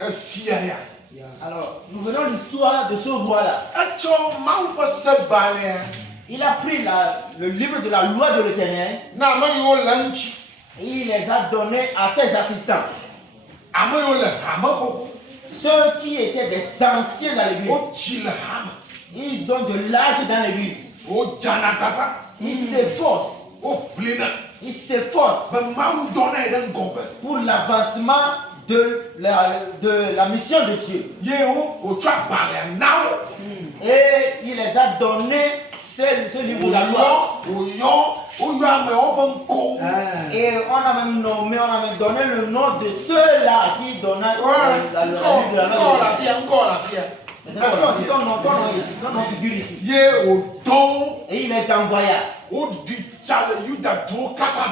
Alors, nous venons l'histoire de ce roi-là. Il a pris le livre de la loi de l'Éternel et il les a donnés à ses assistants. Ceux qui étaient des anciens dans l'église. Ils ont de l'âge dans l'église. Ils s'efforcent pour l'avancement de la mission de Dieu. Et il les a donné ce livre de la loi. Et on a même donné le nom de ceux-là qui donnaient la loi de la loi. Ton nom figure ici. Et il les envoya.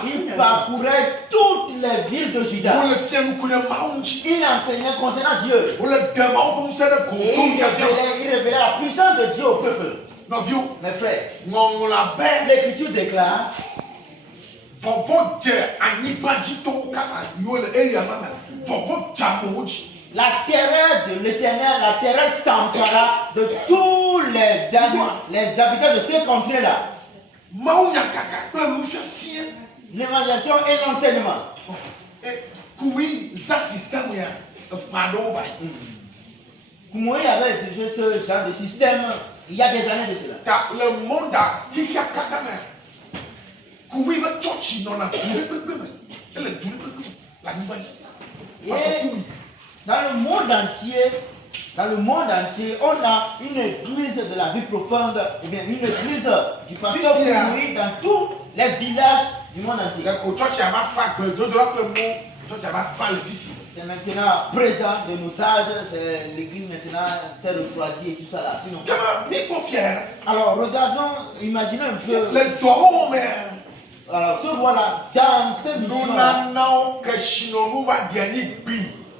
Il parcourait toutes les villes de Juda. Il enseignait concernant Dieu. Et il révélait la puissance de Dieu au peuple. Mes frères, l'Écriture déclare la terreur de l'Éternel, la terreur s'empara de tous les habitants de ce continent-là. L'évangélisation et l'enseignement. Koumoui avait utilisé ce genre de système il y a des années de cela. Le monde a dans le monde entier, on a une église de la vie profonde, et bien une église du pasteur Koumoui dans tous les villages du monde entier. C'est maintenant présent de nos âges, c'est l'église maintenant, c'est refroidi et tout ça là. Sinon. Alors regardons, imaginez un peu. Alors ce roi-là, dans ce mission,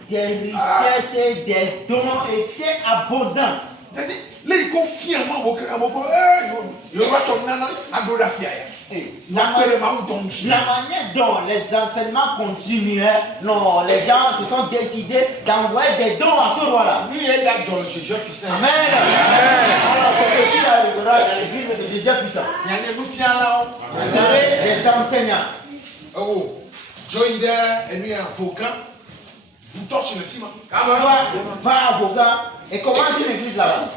des richesses et des dons étaient abondants. La manière dont les enseignements continuaient, non, les gens se sont décidés d'envoyer des dons à ce roi-là. Amen. Alors c'est ce qu'il arrivera dans l'église de Jésus puissant. Vous savez, les enseignants. Va avocat. Et comment est l'église là-bas?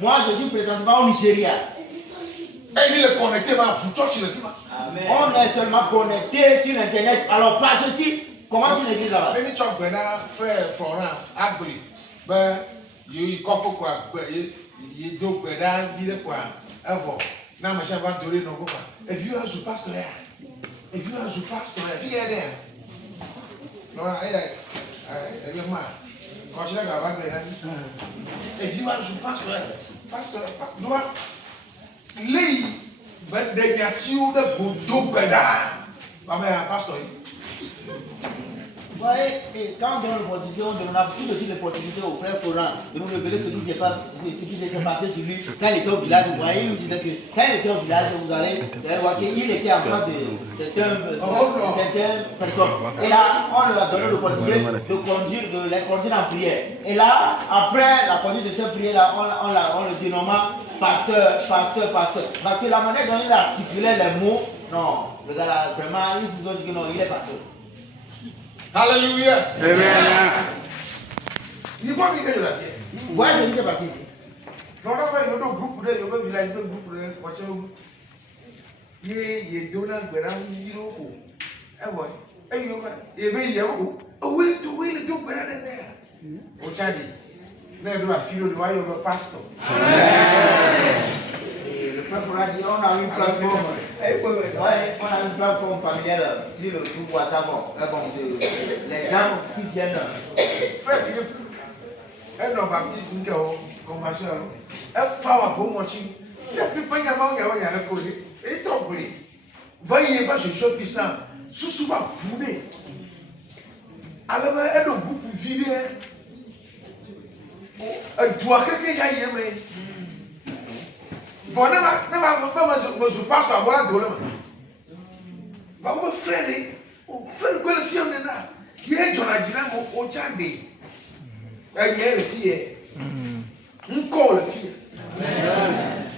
Moi je suis présentement au Nigeria. On est seulement connecté sur internet. Alors pas ceci. Comment est l'église là-bas? Vous voyez, et quand on donne l'opportunité, on donne tout de suite l'opportunité au frère Florent de nous révéler ce qui s'était passé sur lui quand il était au village. Vous voyez, il nous disait que quand il était au village, vous allez voir qu'il était en face de certaines personnes. Et là, on leur a donné l'opportunité de les conduire en prière. Et là, après la conduite de cette prière-là, on le dénomma pasteur. Parce que la manière dont il articulait les mots, non, le gars là, vraiment, ils se sont dit que non, il est pasteur. Alléluia. Amen. Vous voyez ce qui s'est passé ici. Et le frère Fora dit, on a une plateforme. On a une plateforme familiale sur le groupe WhatsApp. Les gens qui viennent. Frère Philippe, un homme baptiste, comme machin, un femme à vous, moi, frère Philippe, il y a un côté, et ton bruit. Voyez, va chez chose puissant, souvent founé. Alors, un homme beaucoup vide. Un doigt, quelqu'un y a aimé. Vous n'avez pas à voir de l'homme. Va vous faire, frère, quoi le film de là? Qui est John Adjinamo au Tchadé? Elle est le fille. Encore le fille.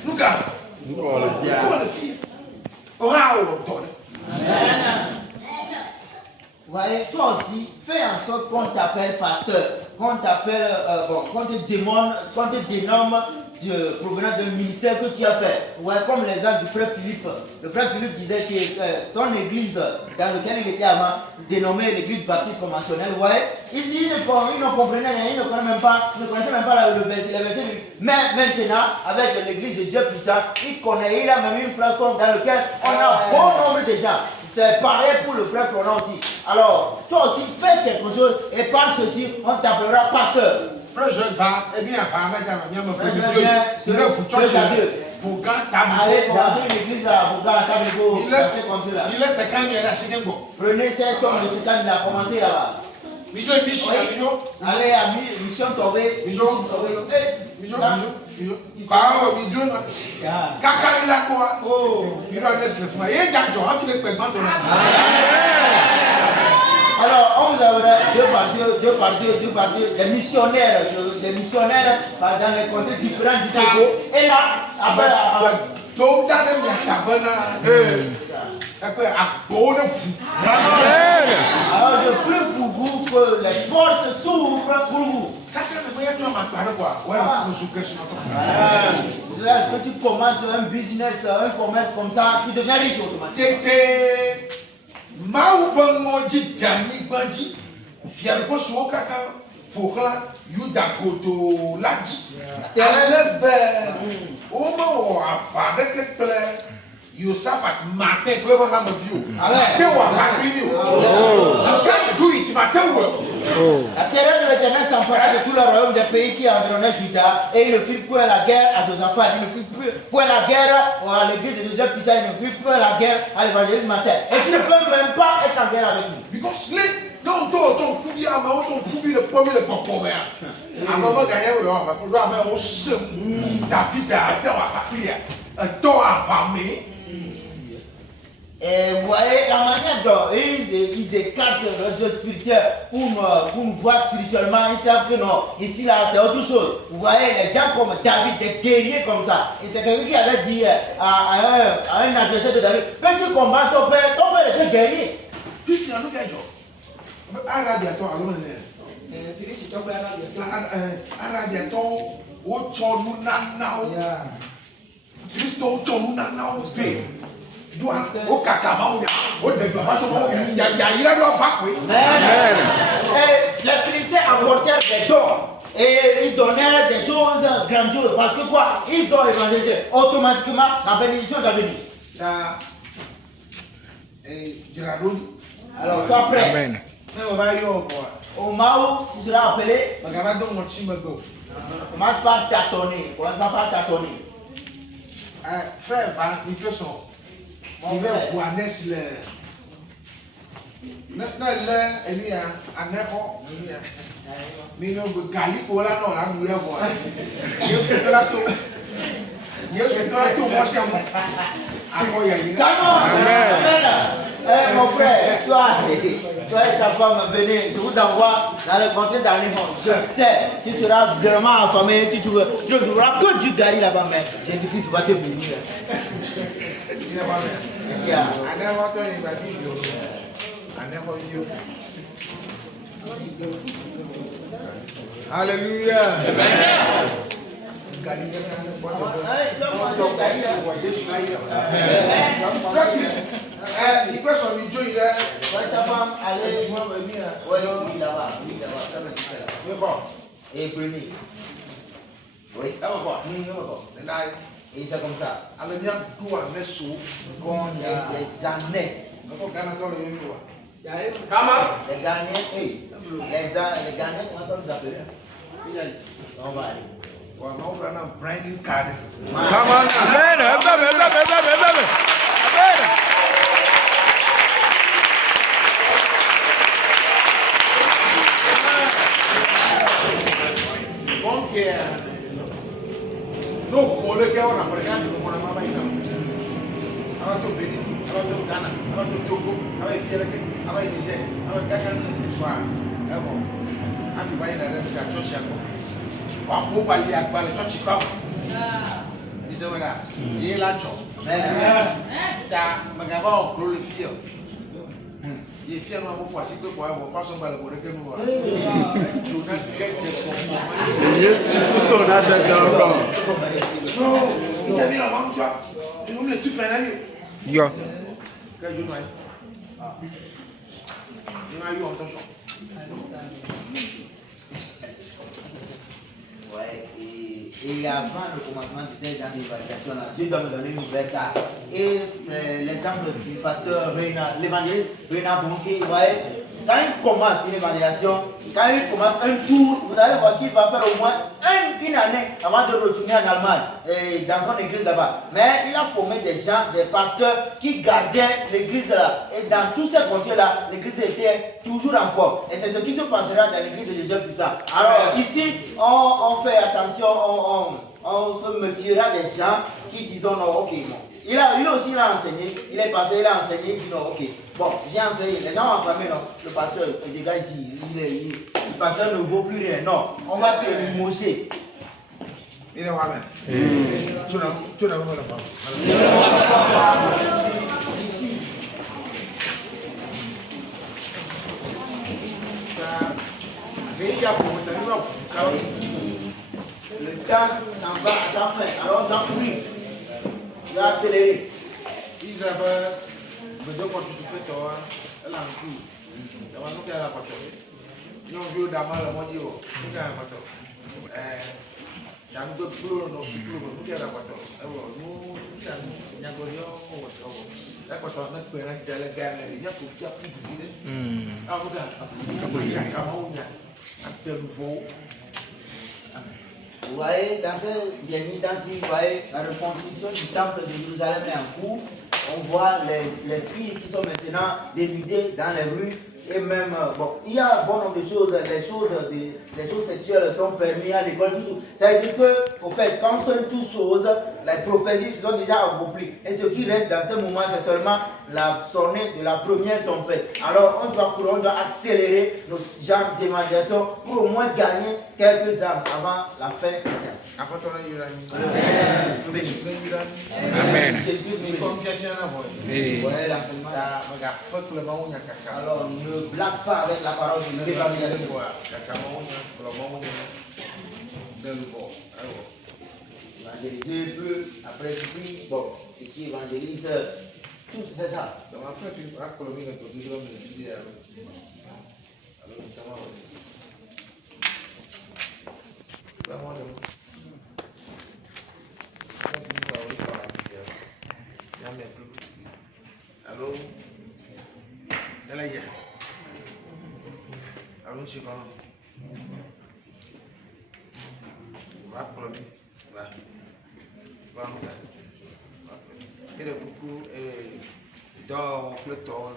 Nous gars. Encore le fille. Aura au don. Vous voyez, toi aussi, fais en sorte qu'on t'appelle pasteur, qu'on t'appelle, qu'on te demande, qu'on te dénomme provenant d'un ministère que tu as fait. Vous voyez, comme l'exemple du frère Philippe. Le frère Philippe disait que ton église dans laquelle il était avant, dénommée l'église baptiste formationnelle, vous voyez, il dit, il ne comprenait rien, il ne connaissait même pas, le verset. Mais maintenant, avec l'église de Dieu puissant, il connaît, il a même une plateforme dans laquelle on a bon nombre de gens. C'est pareil pour le frère Florent aussi. Alors, toi aussi, fais quelque chose et par ceci, on t'appellera pasteur. Frère, je vais, eh bien, allez dans une église à Fouga, il est 50 000 à Sénégo. prenez ces sommes de 50 000 à commencer là-bas. Allez à Mission Tové. Alors, on vous a deux par deux, des missionnaires dans les contrées différentes du Togo. Et là, après, alors je prie pour vous que les portes s'ouvrent pour vous. Est-ce que tu commences un business, un commerce comme ça, tu deviens riche automatiquement. Maoubangoji Djani Bandji, Fiarpo Suokaka, Pourra, Yudakoto Lati. Telebe, Omo, Afadek Play, Yosafat Martin, Clever Ham of you. They were happy you. You can't do it, Martin. La terreur de l'Éternel s'empara de tout le royaume des pays qui environnaient Juda et il ne fit point la guerre à Josaphat, il ne fit point la guerre à l'église de Joseph Puissant, il ne fit point la guerre à l'évangéliste Martin. Et tu ne peux même pas être en guerre avec nous. Because non, ton pouvi à ma ton pouvi le premier le papa. À maman gagné, on va faire au sem. David a été à prier. Un temps à famille. Et vous voyez la manière dont ils écartent le jeu spirituel pour nous voir spirituellement, ils savent que non, ici là c'est autre chose. Vous voyez les gens comme David, des guerriers comme ça. Et c'est quelqu'un qui avait dit à un adversaire de David, peux-tu combattre ton père était guerrier. Tu finis à nous gagner. Arabiaton, allons Arabiaton, au Tchorou Nanao. Christo Tchorou Nanao V. Au Kakama, au déclaration, il y a doit pas. Les Philistins apportèrent des dons et ils donnèrent des choses grandioses parce que quoi? Ils ont évangélisé. Automatiquement, la bénédiction est venue. Alors, sois prêt. Au moment où tu seras appelé, commence par tâtonner. Frère, il fait son. Il va voir Ness le. Et lui, un écho, mais non, Gallic, voilà, non, là, nous l'avons. Je fais la tour. Je fais la tour, moi, c'est moi. Amen. Mon frère, toi et ta femme, venez, je vous envoie dans le contrée d'Alémon. Je sais, tu seras vraiment affamé, tu ne trouveras que du gari là-bas, mais Jésus-Christ va te bénir. Alléluia. Il peut son vidéo, il est. Ta femme, allez, oui, là-bas. Et prenez. Oui, et c'est comme ça. Alors, il y a tout un nesso. Quand il y a des annexes. Les gagnants, les gagnants, comment on les appelle? On va aller. Branding card. Come on, amen. Bon que no cole que ahora por ejemplo como la mamá y no. Ahora tú vienes, ahora tú ganas, ahora tú toco, ahora es que aba yi je aba kaka so a evo afi ba yi na re ka church akọ wa ko ba li agba le church ka ize wala ye la cho ta magaba o kro le fie ye fie no abo kwasi pe kwa abo kwaso ba le bo reke no wa jo na get ko Yesu Kristo Nazareth ọ̀rọ̀. no ita bi na ma nja ni mo le tu fe na mi Yọ. ka jo no ai ni ma yo on to so Ouais, et avant le commencement de ces gens d'évangélisation-là, Dieu doit me donner une nouvelle carte. Et c'est l'exemple du pasteur Reina, l'évangéliste Reina Bonke, vous voyez, quand il commence une évangélisation, quand il commence un tour, vous allez voir qu'il va faire au moins une année avant de retourner en Allemagne, dans son église là-bas. Mais il a formé des gens, des pasteurs qui gardaient l'église là. Et dans tous ces contrées-là, l'église était toujours en forme. Et c'est ce qui se passera dans l'église de Jésus puissant. Alors ici, on fait attention, on se méfiera des gens qui disent non, ok, bon. Il aussi il a enseigné, il est passé, il a enseigné, il dit non, ok. Bon, j'ai enseigné, les gens ont acclamé, non, le pasteur, le gars ici, le pasteur ne vaut plus rien. Non, on va te limoger. il est wa men tu na mo le fa Ici, Veja pour te dire ka le temps s'en va à sa fin. Alors, dans courir, il va accélérer. Israël veut dire quand tu peux toi elle a un coup ça va nous faire la porte nous on veut d'abord le mot dire nous faire la porte ça nous doit plus nos sucres nous faire la porte nous ça nous n'y a pas de on ça quoi ça notre père qui allait gagner il y a faut qu'il y a plus de ah regarde tu peux y aller comment on y a un peu nouveau. Vous voyez, dans ce dernier temps-ci, vous voyez, la reconstruction du temple de Jérusalem est en cours. On voit les filles qui sont maintenant dénudées dans les rues. Et même, bon, il y a un bon nombre de choses, les choses sexuelles sont permises à l'école, tout. Ça veut dire que, au fait, quand ce sont toutes choses, les prophéties se sont déjà accomplies. Et ce qui reste dans ce moment, c'est seulement la sonnette de la première tempête. Alors, on doit courir, on doit accélérer nos genres d'évangélisation pour au moins gagner quelques âmes avant la fin du temps. Après ton Amen. Amen. Mais comme tu as fait un avoine. Ouais, l'enseignement. Alors, ne blague pas avec la parole de l'évangélisation. Évangéliser peu, après tu pries, bon, et tu évangélises, tout c'est ça. Allô? C'est là, allô, monsieur, comment? Va plomber. Va. Va, et le coucou, et dans le temps,